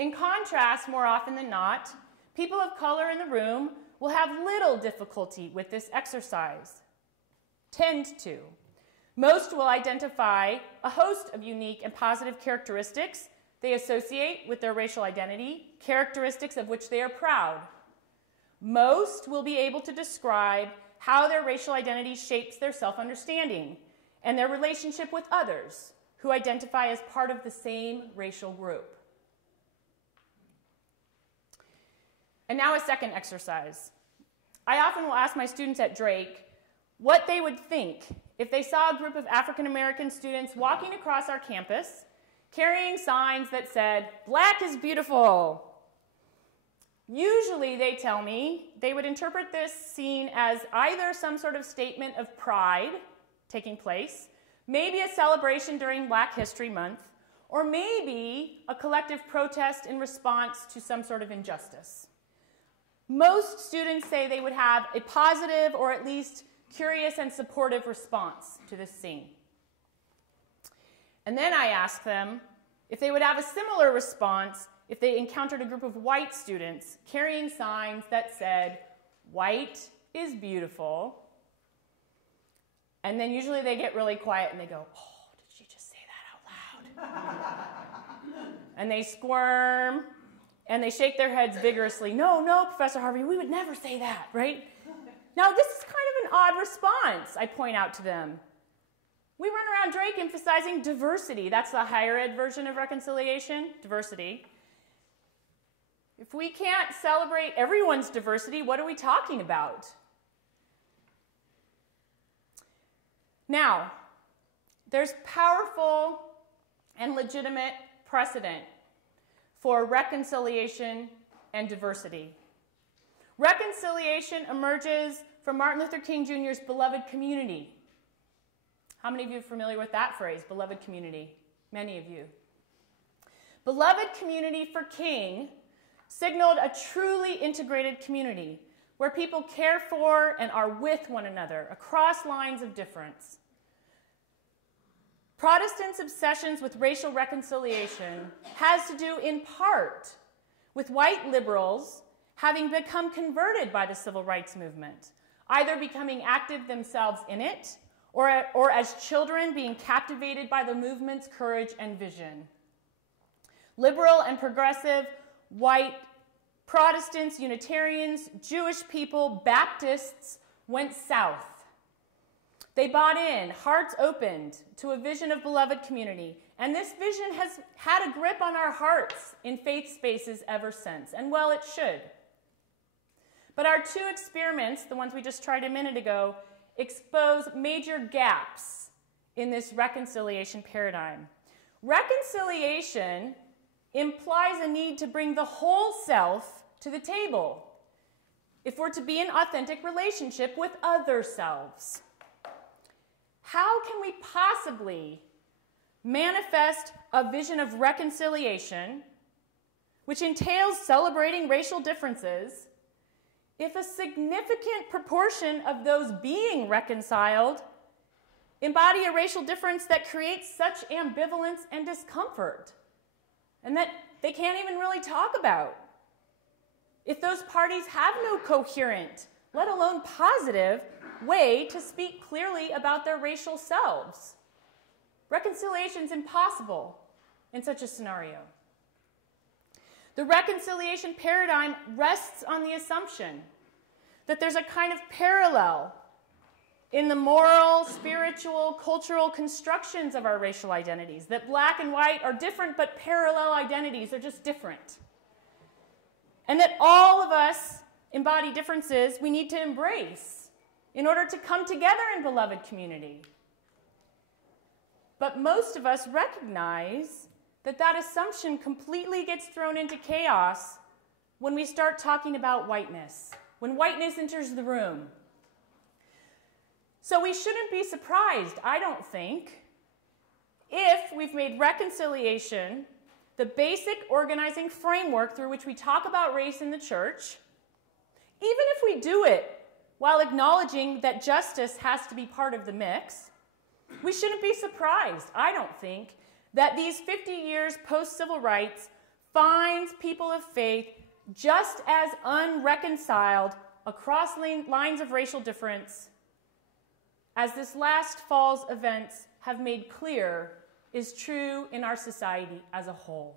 In contrast, more often than not, people of color in the room will have little difficulty with this exercise. Tend to. Most will identify a host of unique and positive characteristics they associate with their racial identity, characteristics of which they are proud. Most will be able to describe how their racial identity shapes their self-understanding and their relationship with others who identify as part of the same racial group. And now a second exercise. I often will ask my students at Drake what they would think if they saw a group of African American students walking across our campus carrying signs that said, "Black is beautiful." Usually, they tell me, they would interpret this scene as either some sort of statement of pride taking place, maybe a celebration during Black History Month, or maybe a collective protest in response to some sort of injustice. Most students say they would have a positive or at least curious and supportive response to this scene. And then I ask them if they would have a similar response if they encountered a group of white students carrying signs that said, "White is beautiful." And then usually they get really quiet and they go, "Oh, did she just say that out loud?" And they squirm and they shake their heads vigorously. "No, no, Professor Harvey, we would never say that," right? Now, this is kind of an odd response, I point out to them. We run around Drake emphasizing diversity. That's the higher ed version of reconciliation, diversity. If we can't celebrate everyone's diversity, what are we talking about? Now, there's powerful and legitimate precedent for reconciliation and diversity. Reconciliation emerges from Martin Luther King Jr.'s beloved community. How many of you are familiar with that phrase, beloved community? Many of you. Beloved community for King signaled a truly integrated community where people care for and are with one another across lines of difference. Protestants' obsessions with racial reconciliation has to do in part with white liberals having become converted by the civil rights movement, either becoming active themselves in it or as children being captivated by the movement's courage and vision. Liberal and progressive white Protestants, Unitarians, Jewish people, Baptists went south. They bought in, hearts opened to a vision of beloved community. And this vision has had a grip on our hearts in faith spaces ever since. And well, it should. But our two experiments, the ones we just tried a minute ago, expose major gaps in this reconciliation paradigm. Reconciliation implies a need to bring the whole self to the table if we're to be in authentic relationship with other selves. How can we possibly manifest a vision of reconciliation, which entails celebrating racial differences, if a significant proportion of those being reconciled embody a racial difference that creates such ambivalence and discomfort, and that they can't even really talk about? If those parties have no coherent, let alone positive, way to speak clearly about their racial selves, reconciliation is impossible in such a scenario. The reconciliation paradigm rests on the assumption that there's a kind of parallel in the moral, spiritual, cultural constructions of our racial identities, that black and white are different but parallel identities, they're just different. And that all of us embody differences we need to embrace in order to come together in beloved community. But most of us recognize that that assumption completely gets thrown into chaos when we start talking about whiteness, when whiteness enters the room. So we shouldn't be surprised, I don't think, if we've made reconciliation the basic organizing framework through which we talk about race in the church, even if we do it while acknowledging that justice has to be part of the mix. We shouldn't be surprised, I don't think, that these 50 years post-civil rights finds people of faith just as unreconciled across lines of racial difference as this last fall's events have made clear is true in our society as a whole.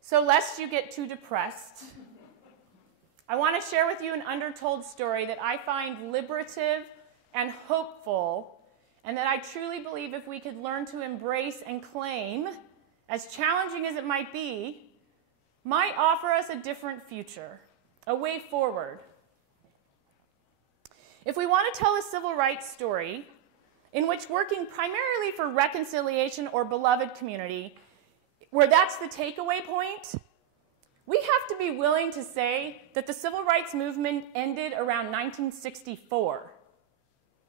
So lest you get too depressed, I want to share with you an undertold story that I find liberative and hopeful, and that I truly believe if we could learn to embrace and claim, as challenging as it might be, might offer us a different future, a way forward. If we want to tell a civil rights story in which working primarily for reconciliation or beloved community, where that's the takeaway point, we have to be willing to say that the civil rights movement ended around 1964.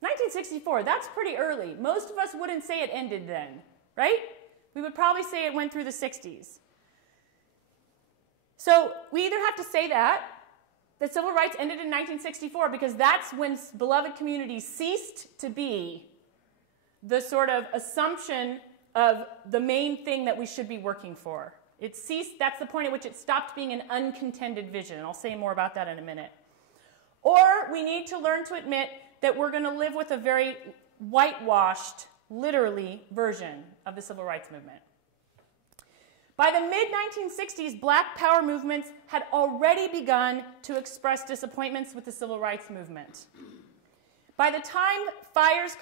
1964, that's pretty early. Most of us wouldn't say it ended then, right? We would probably say it went through the 60s. So we either have to say that civil rights ended in 1964 because that's when beloved community ceased to be the sort of assumption of the main thing that we should be working for. It ceased, that's the point at which it stopped being an uncontended vision. I'll say more about that in a minute. Or we need to learn to admit that we're going to live with a very whitewashed, literally, version of the civil rights movement. By the mid-1960s, Black Power movements had already begun to express disappointments with the civil rights movement. By the time fires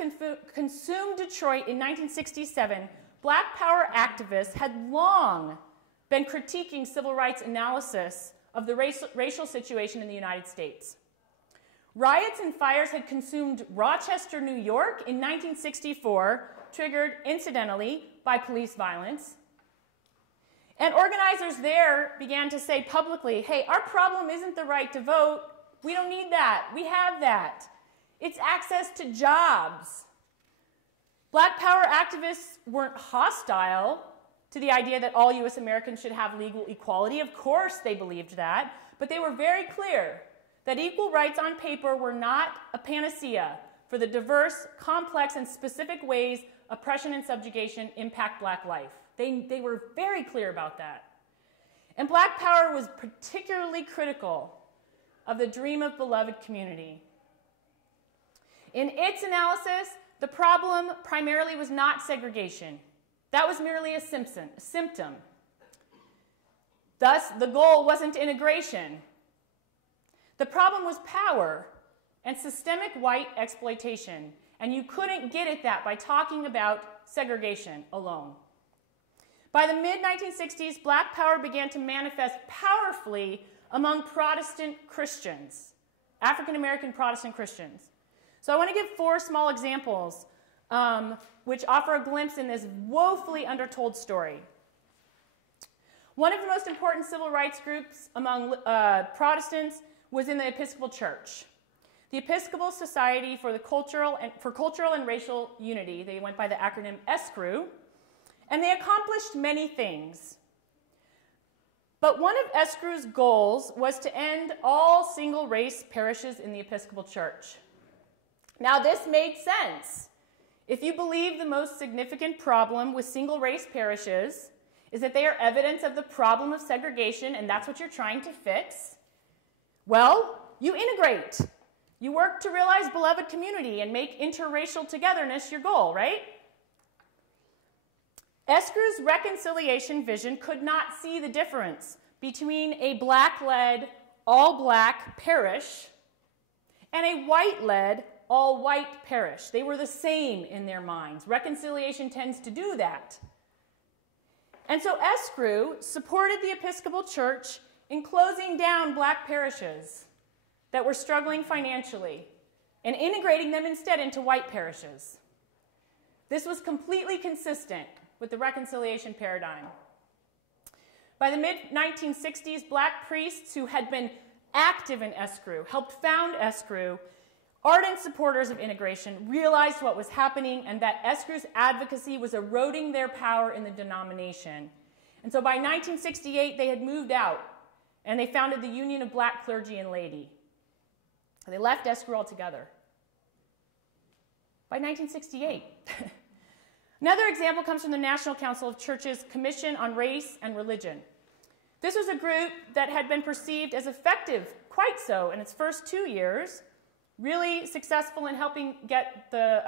consumed Detroit in 1967, Black Power activists had long been critiquing civil rights analysis of the racial situation in the United States. Riots and fires had consumed Rochester, New York in 1964, triggered, incidentally, by police violence. And organizers there began to say publicly, hey, our problem isn't the right to vote. We don't need that. We have that. It's access to jobs. Black Power activists weren't hostile to the idea that all U.S. Americans should have legal equality. Of course they believed that, but they were very clear that equal rights on paper were not a panacea for the diverse, complex, and specific ways oppression and subjugation impact Black life. They were very clear about that. And Black Power was particularly critical of the dream of beloved community. In its analysis, the problem primarily was not segregation. That was merely a symptom. Thus, the goal wasn't integration. The problem was power and systemic white exploitation, and you couldn't get at that by talking about segregation alone. By the mid-1960s, Black Power began to manifest powerfully among Protestant Christians, African-American Protestant Christians. So I want to give 4 small examples which offer a glimpse in this woefully undertold story. One of the most important civil rights groups among Protestants was in the Episcopal Church. The Episcopal Society for Cultural and Racial Unity, they went by the acronym ESCRU, and they accomplished many things. But one of ESCRU's goals was to end all single-race parishes in the Episcopal Church. Now, this made sense. If you believe the most significant problem with single-race parishes is that they are evidence of the problem of segregation, and that's what you're trying to fix, well, you integrate. You work to realize beloved community and make interracial togetherness your goal, right? ESCRU's reconciliation vision could not see the difference between a Black-led, all-Black parish and a white-led, all-white parish. They were the same in their minds. Reconciliation tends to do that. And so ESCRU supported the Episcopal Church in closing down Black parishes that were struggling financially and integrating them instead into white parishes. This was completely consistent with the reconciliation paradigm. By the mid-1960s, Black priests who had been active in ESCRU, helped found ESCRU, ardent supporters of integration, realized what was happening and that ESCRU's advocacy was eroding their power in the denomination. And so by 1968, they had moved out and they founded the Union of Black Clergy and Laity. They left ESCRU altogether. By 1968. Another example comes from the National Council of Churches Commission on Race and Religion. This was a group that had been perceived as effective, quite so, in its first 2 years, really successful in helping get the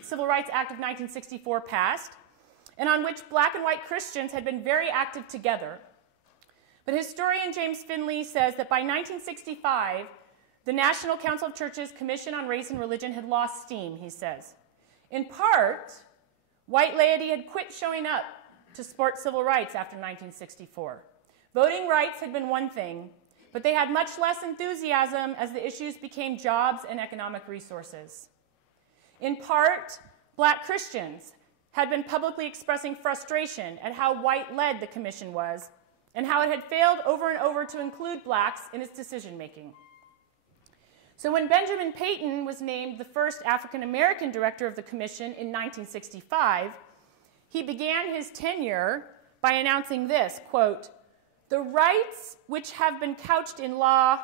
Civil Rights Act of 1964 passed, and on which black and white Christians had been very active together. But historian James Finley says that by 1965, the National Council of Churches Commission on Race and Religion had lost steam, he says. In part, white laity had quit showing up to support civil rights after 1964. Voting rights had been one thing, but they had much less enthusiasm as the issues became jobs and economic resources. In part, black Christians had been publicly expressing frustration at how white-led the commission was and how it had failed over and over to include blacks in its decision-making. So when Benjamin Peyton was named the first African-American director of the commission in 1965, he began his tenure by announcing this, quote, "The rights which have been couched in law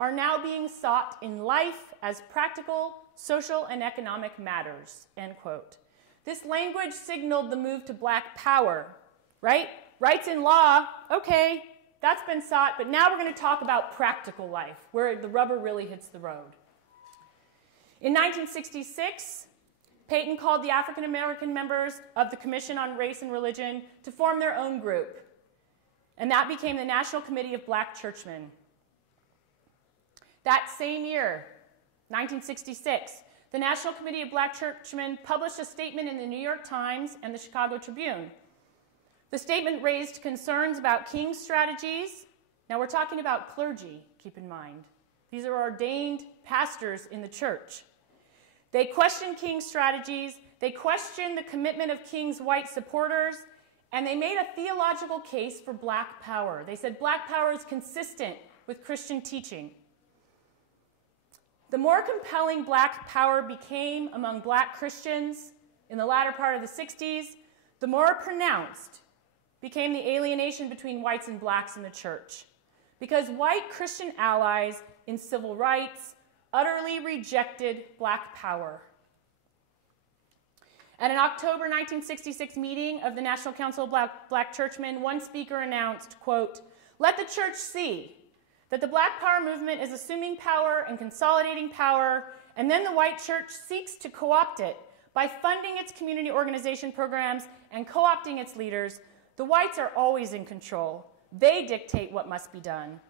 are now being sought in life as practical, social, and economic matters," end quote. This language signaled the move to black power, right? Rights in law, okay, that's been sought, but now we're going to talk about practical life, where the rubber really hits the road. In 1966, Peyton called the African American members of the Commission on Race and Religion to form their own group, and that became the National Committee of Black Churchmen. That same year, 1966, the National Committee of Black Churchmen published a statement in the New York Times and the Chicago Tribune. The statement raised concerns about King's strategies. Now we're talking about clergy, keep in mind. These are ordained pastors in the church. They questioned King's strategies, they questioned the commitment of King's white supporters, and they made a theological case for black power. They said black power is consistent with Christian teaching. The more compelling black power became among black Christians in the latter part of the 60s, the more pronounced became the alienation between whites and blacks in the church, because white Christian allies in civil rights utterly rejected black power. At an October 1966 meeting of the National Council of Black Churchmen, one speaker announced, quote, "Let the church see that the black power movement is assuming power and consolidating power, and then the white church seeks to co-opt it by funding its community organization programs and co-opting its leaders. The whites are always in control. They dictate what must be done."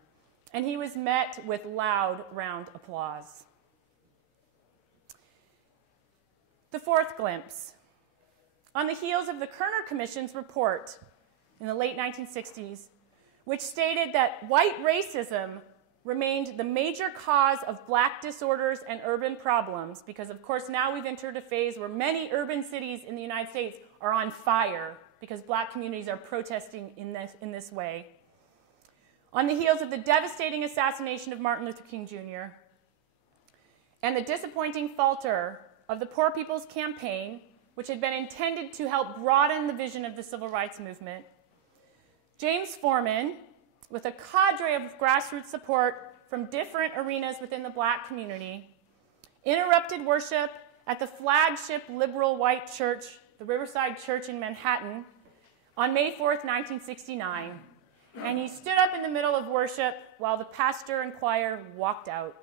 And he was met with loud, round applause. The fourth glimpse. On the heels of the Kerner Commission's report in the late 1960s, which stated that white racism remained the major cause of black disorders and urban problems, because of course now we've entered a phase where many urban cities in the United States are on fire because black communities are protesting in this way. On the heels of the devastating assassination of Martin Luther King Jr. and the disappointing falter of the Poor People's Campaign, which had been intended to help broaden the vision of the civil rights movement, James Forman, with a cadre of grassroots support from different arenas within the black community, interrupted worship at the flagship liberal white church, the Riverside Church in Manhattan, on May 4th, 1969, and he stood up in the middle of worship while the pastor and choir walked out.